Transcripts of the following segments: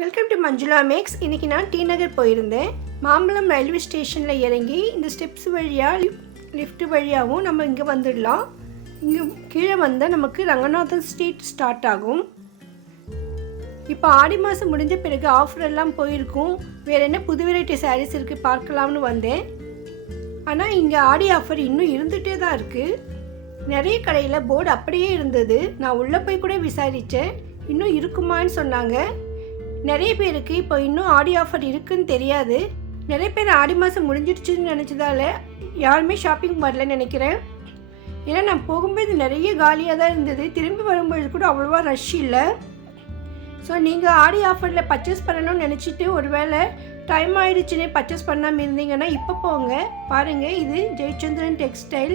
Welcome to Manjula maths இன்றைக்கி நான் D நகர் போயிருந்தேன். மாம்பழம் ரயில்வே ஸ்டேஷனில் இறங்கி இந்த ஸ்டெப்ஸ் வழியாக லிஃப்ட் வழியாகவும் நம்ம இங்கே வந்துடலாம். இங்கே கீழே வந்தால் நமக்கு ரங்கநாதன் ஸ்ட்ரீட் ஸ்டார்ட் ஆகும். இப்போ ஆடி மாதம் முடிஞ்ச பிறகு ஆஃபர் எல்லாம் போயிருக்கும். வேறு என்ன புது வெரைட்டி சாரீஸ் இருக்குது பார்க்கலாம்னு வந்தேன். ஆனால் இங்கே ஆடி ஆஃபர் இன்னும் இருந்துகிட்டே தான் இருக்குது நிறைய கடையில் போர்டு அப்படியே இருந்தது. நான் உள்ளே போய் கூட விசாரித்தேன் இன்னும் இருக்குமான்னு சொன்னாங்க. நிறைய பேருக்கு இப்போ இன்னும் ஆடி ஆஃபர் இருக்குன்னு தெரியாது. நிறைய பேர் ஆடி மாதம் முடிஞ்சிடுச்சுன்னு நினச்சதால யாருமே ஷாப்பிங் வரலன்னு நினைக்கிறேன். ஏன்னா நான் போகும்போது நிறைய காலியாக தான் இருந்தது. திரும்பி வரும்பொழுது கூட அவ்வளோவா ரஷ் இல்லை. ஸோ நீங்கள் ஆடி ஆஃபரில் பர்ச்சேஸ் பண்ணணும்னு நினச்சிட்டு ஒருவேளை டைம் ஆயிடுச்சுன்னே பர்ச்சேஸ் பண்ணாமல் இருந்தீங்கன்னா இப்போ போங்க. பாருங்கள் இது ஜெயச்சந்திரன் டெக்ஸ்டைல்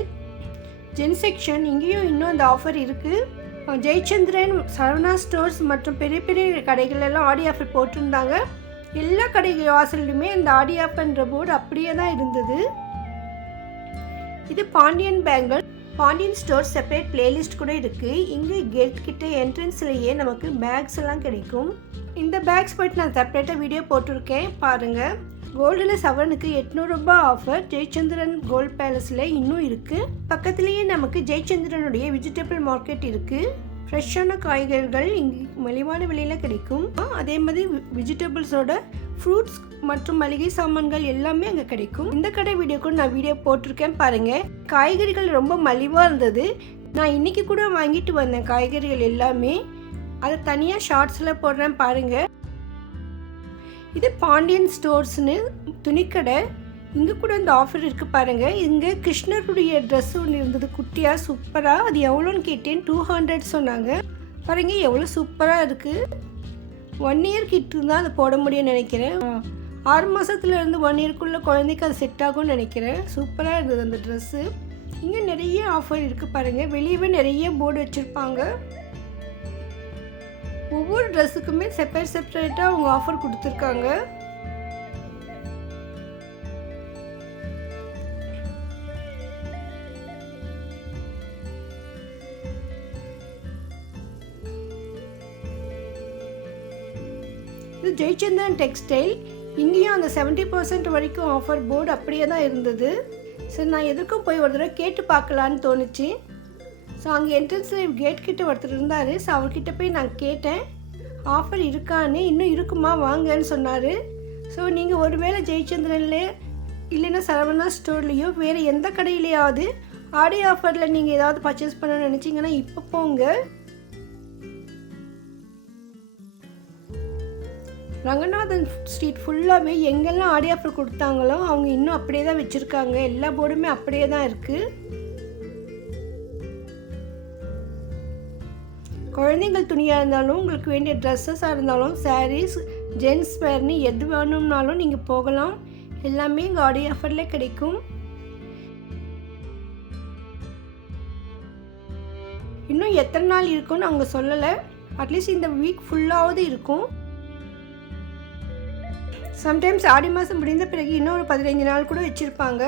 ஜென் செக்ஷன் இங்கேயும் இன்னும் அந்த ஆஃபர் இருக்குது ஜெயச்சந்திரன் சரவணா ஸ்டோர்ஸ் மற்றும் பெரிய பெரிய கடைகள் எல்லாம் ஆடி ஆஃபர் போட்டிருந்தாங்க. எல்லா கடை வாசல்லையுமே இந்த ஆடி ஆஃபர்ன்ற போர்டு அப்படியே தான் இருந்தது. இது Pandian bangle Pandian store separate playlist கூட இருக்குது இங்கே கேட் கிட்ட என்ட்ரன்ஸ்லேயே நமக்கு பேக்ஸ் எல்லாம் கிடைக்கும். இந்த பேக்ஸ் பற்றி நான் செப்பரேட்டாக வீடியோ போட்டிருக்கேன். பாருங்கள் கோல்டில் செவனுக்கு எட்நூறுபா ஆஃபர் ஜெயச்சந்திரன் கோல்ட் பேலஸில் இன்னும் இருக்குது பக்கத்துலேயே நமக்கு ஜெயச்சந்திரனுடைய வெஜிடபிள் மார்க்கெட் இருக்குது ஃப்ரெஷ்ஷான காய்கறிகள் இங்கே மலிவான விலையில் கிடைக்கும். அதே மாதிரி வெஜிடபிள்ஸோட ஃப்ரூட்ஸ் மற்றும் மளிகை சாமான்கள் எல்லாமே அங்கே கிடைக்கும். இந்த கடை வீடியோக்கு நான் வீடியோ போட்டிருக்கேன் பாருங்கள் காய்கறிகள் ரொம்ப மலிவாக இருந்தது. நான் இன்றைக்கி கூட வாங்கிட்டு வந்தேன் காய்கறிகள் எல்லாமே. அதை தனியாக ஷார்ட்ஸில் போடுறேன் பாருங்கள் இது பாண்டியன் ஸ்டோர்ஸ்னு துணிக்கடை. இங்கே கூட இந்த ஆஃபர் இருக்குது பாருங்கள் இங்கே கிருஷ்ணருடைய ட்ரெஸ் ஒன்று இருந்தது. குட்டியாக சூப்பராக அது எவ்வளோன்னு கேட்டேன். டூ ஹண்ட்ரட் சொன்னாங்க. பாருங்கள் எவ்வளோ சூப்பராக இருக்குது ஒன் இயர் கிட்ட இருந்தால் அதை போட முடியும்னு நினைக்கிறேன். ஆறு மாதத்துலேருந்து ஒன் இயர்க்குள்ளே குழந்தைக்கு அது செட் ஆகும்னு நினைக்கிறேன். சூப்பராக இருந்தது அந்த ட்ரெஸ்ஸு இங்கே நிறைய ஆஃபர் இருக்குது பாருங்கள் வெளியவே நிறைய போர்டு வச்சுருப்பாங்க. ஒவ்வொரு ட்ரெஸ்ஸுக்குமே செப்பரேட் செப்பரேட்டாக அவங்க ஆஃபர் கொடுத்துருக்காங்க. இது ஜெயச்சந்திரன் டெக்ஸ்டைல் இங்கேயும் அந்த செவன்ட்டி பர்சன்ட் வரைக்கும் ஆஃபர் போர்டு அப்படியே தான் இருந்தது. சரி நான் எதுக்கும் போய் ஒரு தடவை கேட்டு பார்க்கலான்னு தோணுச்சு. ஸோ அங்கே என்ட்ரன்ஸில் கேட் கிட்ட ஒருத்தர் இருந்தார். ஸோ அவர்கிட்ட போய் நான் கேட்டேன். ஆஃபர் இருக்கான்னு இன்னும் இருக்குமா? வாங்கன்னு சொன்னார். ஸோ நீங்கள் ஒருவேளை ஜெயச்சந்திரன்ல இல்லைன்னா சரவணா ஸ்டோர்லேயோ வேறு எந்த கடையிலையாவது ஆடி ஆஃபரில் நீங்கள் ஏதாவது பர்ச்சேஸ் பண்ணணும்னு நினச்சிங்கன்னா இப்போ போங்க. ரங்கநாதன் ஸ்ட்ரீட் ஃபுல்லாகவே எங்கெல்லாம் ஆடி ஆஃபர் கொடுத்தாங்களோ அவங்க இன்னும் அப்படியே தான் வச்சுருக்காங்க. எல்லா போர்டுமே அப்படியே தான் இருக்குது குழந்தைங்கள் துணியாக இருந்தாலும் உங்களுக்கு வேண்டிய ட்ரெஸ்ஸஸாக இருந்தாலும் சாரீஸ் ஜென்ஸ் வேர்னு எது வேணும்னாலும் நீங்கள் போகலாம். எல்லாமே இங்கே ஆடி ஆஃபரில் கிடைக்கும். இன்னும் எத்தனை நாள் இருக்கும்னு அவங்க சொல்லலை. அட்லீஸ்ட் இந்த வீக் ஃபுல்லாவது இருக்கும். சம்டைம்ஸ் ஆடி மாதம் முடிந்த பிறகு இன்னும் ஒரு பதினைஞ்சு நாள் கூட வச்சுருப்பாங்க.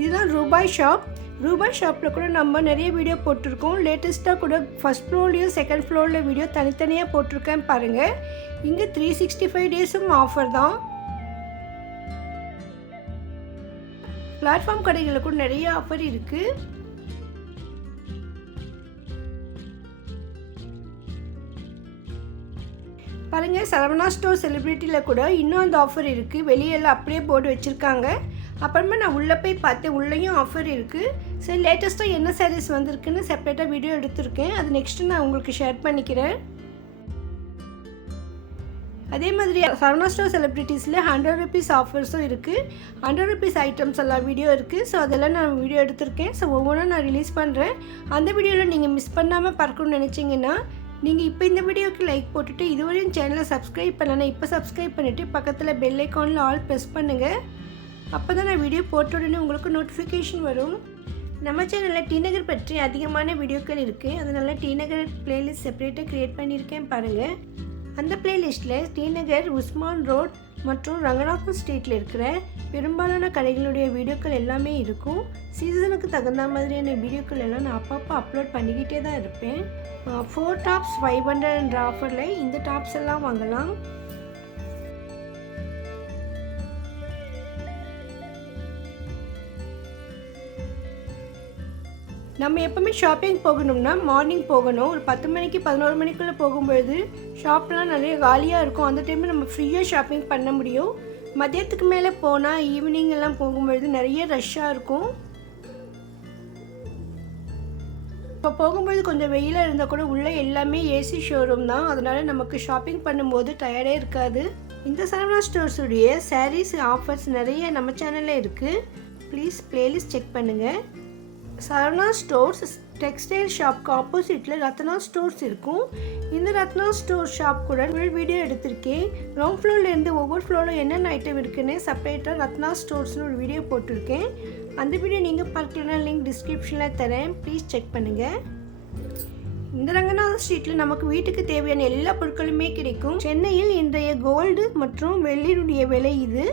இதுதான் ரூபாய் ஷாப் ரூபாய் ஷாப்பில் கூட நம்ம நிறைய வீடியோ போட்டிருக்கோம். லேட்டஸ்ட்டாக கூட ஃபஸ்ட் ஃப்ளோர்லேயும் செகண்ட் ஃப்ளோரில் வீடியோ தனித்தனியாக போட்டிருக்கேன் பாருங்கள் இங்கே த்ரீ சிக்ஸ்டி ஃபைவ் டேஸும் ஆஃபர் தான். பிளாட்ஃபார்ம் கடைகளில் கூட நிறைய ஆஃபர் இருக்குது பாருங்கள் சரவணா ஸ்டோர் செலிப்ரிட்டியில் கூட இன்னும் அந்த ஆஃபர் இருக்குது வெளியெல்லாம் அப்படியே போர்டு வச்சுருக்காங்க. அப்புறமா நான் உள்ளே போய் பார்த்தேன் உள்ளேயும் ஆஃபர் இருக்குது சரி லேட்டஸ்ட்டாக என்ன சாரீஸ் வந்திருக்குன்னு செப்பரேட்டாக வீடியோ எடுத்திருக்கேன். அது நெக்ஸ்ட்டு நான் உங்களுக்கு ஷேர் பண்ணிக்கிறேன். அதே மாதிரி சரவணா ஸ்டோர் செலிப்ரிட்டிஸில் ஹண்ட்ரட் ருபீஸ் ஆஃபர்ஸும் இருக்குது ஹண்ட்ரட் ருபீஸ் ஐட்டம்ஸ் எல்லாம் வீடியோ இருக்குது ஸோ அதெல்லாம் நான் வீடியோ எடுத்திருக்கேன். ஸோ ஒவ்வொன்றும் நான் ரிலீஸ் பண்ணுறேன் அந்த வீடியோவில் நீங்கள் மிஸ் பண்ணாமல் பார்க்கணும்னு நினச்சிங்கன்னா நீங்கள் இப்போ இந்த வீடியோக்கு லைக் போட்டுட்டு இதுவரையும் சேனலை சப்ஸ்கிரைப் பண்ணலன்னா இப்போ சப்ஸ்கிரைப் பண்ணிவிட்டு பக்கத்தில் பெல் ஐக்கானில் ஆல் ப்ரெஸ் பண்ணுங்கள் அப்போ தான் நான் வீடியோ போட்ட உடனே உங்களுக்கு நோட்டிஃபிகேஷன் வரும். நம்ம சேனலில் டிநகர் பற்றி அதிகமான வீடியோக்கள் இருக்குது அதனால் டிநகர் பிளேலிஸ்ட் செப்பரேட்டாக க்ரியேட் பண்ணியிருக்கேன் பாருங்கள் அந்த பிளேலிஸ்ட்டில் டிநகர் உஸ்மான் ரோட் மற்றும் ரங்கநாதன் ஸ்ட்ரீட்டில் இருக்கிற பெரும்பாலான கடைகளுடைய வீடியோக்கள் எல்லாமே இருக்கும். சீசனுக்கு தகுந்த மாதிரியான வீடியோக்கள் எல்லாம் நான் அப்பப்போ அப்லோட் பண்ணிக்கிட்டே தான் இருப்பேன். ஃபோர் டாப்ஸ் ஃபைவ் ஹண்ட்ரட்ன்ற ஆஃபரில் இந்த டாப்ஸ் எல்லாம் வாங்கலாம். நம்ம எப்போவுமே ஷாப்பிங் போகணும்னா மார்னிங் போகணும். ஒரு பத்து மணிக்கு பதினோரு மணிக்குள்ளே போகும்பொழுது ஷாப்லாம் நிறைய காலியாக இருக்கும். அந்த டைமில் நம்ம ஃப்ரீயாக ஷாப்பிங் பண்ண முடியும். மதியத்துக்கு மேலே போனால் ஈவினிங் எல்லாம் போகும்பொழுது நிறைய ரஷ்ஷாக இருக்கும். இப்போ போகும்போது கொஞ்சம் வெயிலாக இருந்தால் கூட உள்ளே எல்லாமே ஏசி ஷோரூம் தான். அதனால் நமக்கு ஷாப்பிங் பண்ணும்போது டயர்டே இருக்காது. இந்த சரவணா ஸ்டோர்ஸுடைய சாரீஸ் ஆஃபர்ஸ் நிறைய நம்ம சேனலில் இருக்குது ப்ளீஸ் ப்ளேலிஸ்ட் செக் பண்ணுங்கள் சரவணா ஸ்டோர்ஸ் டெக்ஸ்டைல் ஷாப்க்கு ஆப்போசிட்டில் ரத்னா ஸ்டோர்ஸ் இருக்கும். இந்த ரத்னா ஸ்டோர் ஷாப் கூட ஒரு வீடியோ எடுத்திருக்கேன் கிரவுண்ட் ஃப்ளோர்லேருந்து ஒவ்வொரு ஃப்ளோரில் என்னென்ன ஐட்டம் இருக்குன்னு செப்பரேட்டாக ரத்னா ஸ்டோர்ஸ்னு ஒரு வீடியோ போட்டிருக்கேன். அந்த வீடியோ நீங்கள் பார்க்கலன்னா லிங்க் டிஸ்கிரிப்ஷனில் தரேன். ப்ளீஸ் செக் பண்ணுங்கள் இந்த ரங்கநாத ஸ்ட்ரீட்டில் நமக்கு வீட்டுக்கு தேவையான எல்லா பொருட்களுமே கிடைக்கும். சென்னையில் இன்றைய கோல்டு மற்றும் வெள்ளியினுடைய விலை இது.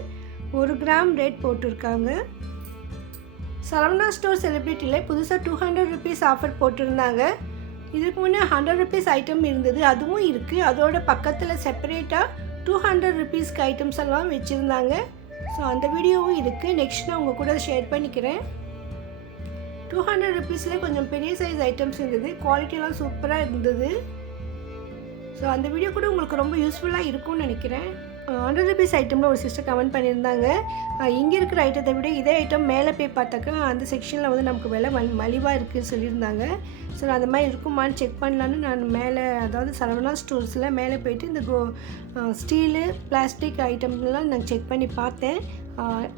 ஒரு கிராம் ரேட் போட்டிருக்காங்க. சரவணா ஸ்டோர் செலிப்ரிட்டியில் புதுசாக டூ ஹண்ட்ரட் ருபீஸ் ஆஃபர் போட்டிருந்தாங்க. இதுக்கு முன்னே ஹண்ட்ரட் ருபீஸ் ஐட்டம் இருந்தது அதுவும் இருக்குது அதோட பக்கத்தில் செப்பரேட்டாக டூ ஹண்ட்ரட் ருபீஸ்க்கு ஐட்டம்ஸ் எல்லாம் வச்சுருந்தாங்க. ஸோ அந்த வீடியோவும் இருக்குது நெக்ஸ்ட் நான் உங்கள் கூட ஷேர் பண்ணிக்கிறேன். டூ ஹண்ட்ரட் ருபீஸில் கொஞ்சம் பெரிய சைஸ் ஐட்டம்ஸ் இருந்தது. குவாலிட்டியெல்லாம் சூப்பராக இருந்தது. ஸோ அந்த வீடியோ கூட உங்களுக்கு ரொம்ப யூஸ்ஃபுல்லாக இருக்கும்னு நினைக்கிறேன். ஹண்ட்ரட் ருபீஸ் ஐட்டமில் ஒரு சிஸ்டர் கமெண்ட் பண்ணியிருந்தாங்க. இங்கே இருக்கிற ஐட்டத்தை விட இதே ஐட்டம் மேலே போய் பார்த்தாக்கா அந்த செக்ஷனில் வந்து நமக்கு விலை மல் மலிவாக இருக்குதுன்னு சொல்லியிருந்தாங்க. ஸோ அந்த மாதிரி இருக்குமான்னு செக் பண்ணலான்னு நான் மேலே அதாவது சரவணா ஸ்டோர்ஸில் மேலே போயிட்டு இந்த கோ ஸ்டீலு பிளாஸ்டிக் ஐட்டம்லாம் நான் செக் பண்ணி பார்த்தேன்.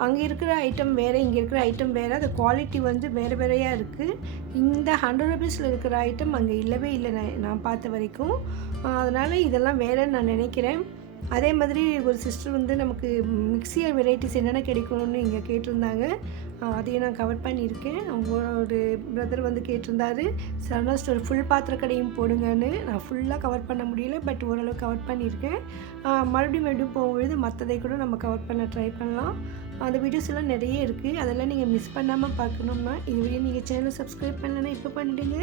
அங்கே இருக்கிற ஐட்டம் வேறு இங்கே இருக்கிற ஐட்டம் வேறு அது குவாலிட்டி வந்து வேறு வேறையாக இருக்குது இந்த ஹண்ட்ரட் ருபீஸில் இருக்கிற ஐட்டம் அங்கே இல்லவே இல்லை நான் நான் பார்த்த வரைக்கும். அதனால் இதெல்லாம் வேறுன்னு நான் நினைக்கிறேன். அதே மாதிரி ஒரு சிஸ்டர் வந்து நமக்கு மிக்சியர் வெரைட்டிஸ் என்னென்ன கிடைக்கணும்னு இங்கே கேட்டிருந்தாங்க. அதையும் நான் கவர் பண்ணியிருக்கேன். அவங்களோட பிரதர் வந்து கேட்டிருந்தாரு சரணா ஸ்டோர் ஃபுல் பாத்திர கடையும் போடுங்கன்னு. நான் ஃபுல்லாக கவர் பண்ண முடியல பட் ஓரளவு கவர் பண்ணியிருக்கேன். மறுபடியும் மறுபடியும் போகும்பொழுது மற்றதை கூட நம்ம கவர் பண்ண ட்ரை பண்ணலாம். அந்த வீடியோஸ் எல்லாம் நிறைய இருக்குது அதெல்லாம் நீங்கள் மிஸ் பண்ணாமல் பார்க்கணும்னா இதுவரையும் நீங்கள் சேனலை சப்ஸ்கிரைப் பண்ணலன்னா இப்போ பண்ணிவிடுங்க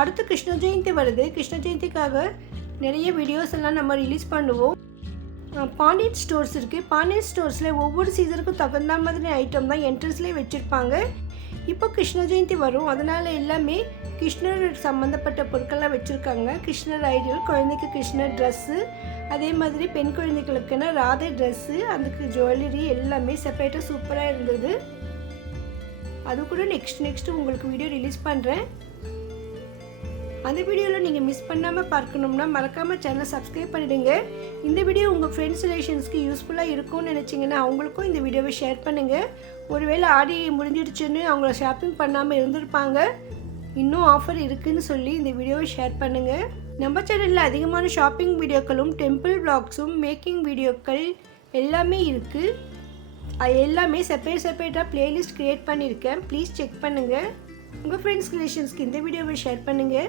அடுத்து கிருஷ்ண ஜெயந்தி வருது. கிருஷ்ண ஜெயந்திக்காக நிறைய வீடியோஸ் எல்லாம் நம்ம ரிலீஸ் பண்ணுவோம். பாண்டியன் ஸ்டோர்ஸ் இருக்குது பாண்டியன் ஸ்டோர்ஸில் ஒவ்வொரு சீசனுக்கும் தகுந்த மாதிரி ஐட்டம் தான் என்ட்ரன்ஸ்லேயே வச்சுருப்பாங்க. இப்போ கிருஷ்ண ஜெயந்தி வரும். அதனால் எல்லாமே கிருஷ்ணர் சம்மந்தப்பட்ட பொருட்கள்லாம் வச்சுருக்காங்க. கிருஷ்ணர் ஐடியல் குழந்தைக்கு கிருஷ்ணர் ட்ரெஸ்ஸு அதே மாதிரி பெண் குழந்தைகளுக்குன்னா ராதை ட்ரெஸ்ஸு அதுக்கு ஜுவல்லரி எல்லாமே செப்பரேட்டாக சூப்பராக இருந்தது. அது கூட நெக்ஸ்ட் நெக்ஸ்ட்டு உங்களுக்கு வீடியோ ரிலீஸ் பண்ணுறேன் அந்த வீடியோவில் நீங்கள் மிஸ் பண்ணாமல் பார்க்கணும்னா மறக்காமல் சேனலை சப்ஸ்கிரைப் பண்ணிவிடுங்க இந்த வீடியோ உங்கள் ஃப்ரெண்ட்ஸ் ரிலேஷன்ஸ்க்கு யூஸ்ஃபுல்லாக இருக்கும்னு நினச்சிங்கன்னா அவங்களுக்கும் இந்த வீடியோவை ஷேர் பண்ணுங்கள் ஒருவேளை ஆடி முடிஞ்சிடுச்சுன்னு அவங்கள ஷாப்பிங் பண்ணாமல் இருந்திருப்பாங்க. இன்னும் ஆஃபர் இருக்குதுன்னு சொல்லி இந்த வீடியோவை ஷேர் பண்ணுங்கள் நம்ம சேனலில் அதிகமான ஷாப்பிங் வீடியோக்களும் டெம்பிள் பிளாக்ஸும் மேக்கிங் வீடியோக்கள் எல்லாமே இருக்குது அது எல்லாமே செப்பரேட் செப்பரேட்டாக ப்ளேலிஸ்ட் க்ரியேட் பண்ணியிருக்கேன். ப்ளீஸ் செக் பண்ணுங்கள் உங்கள் ஃப்ரெண்ட்ஸ் ரிலேஷன்ஸ்க்கு இந்த வீடியோவை ஷேர் பண்ணுங்கள்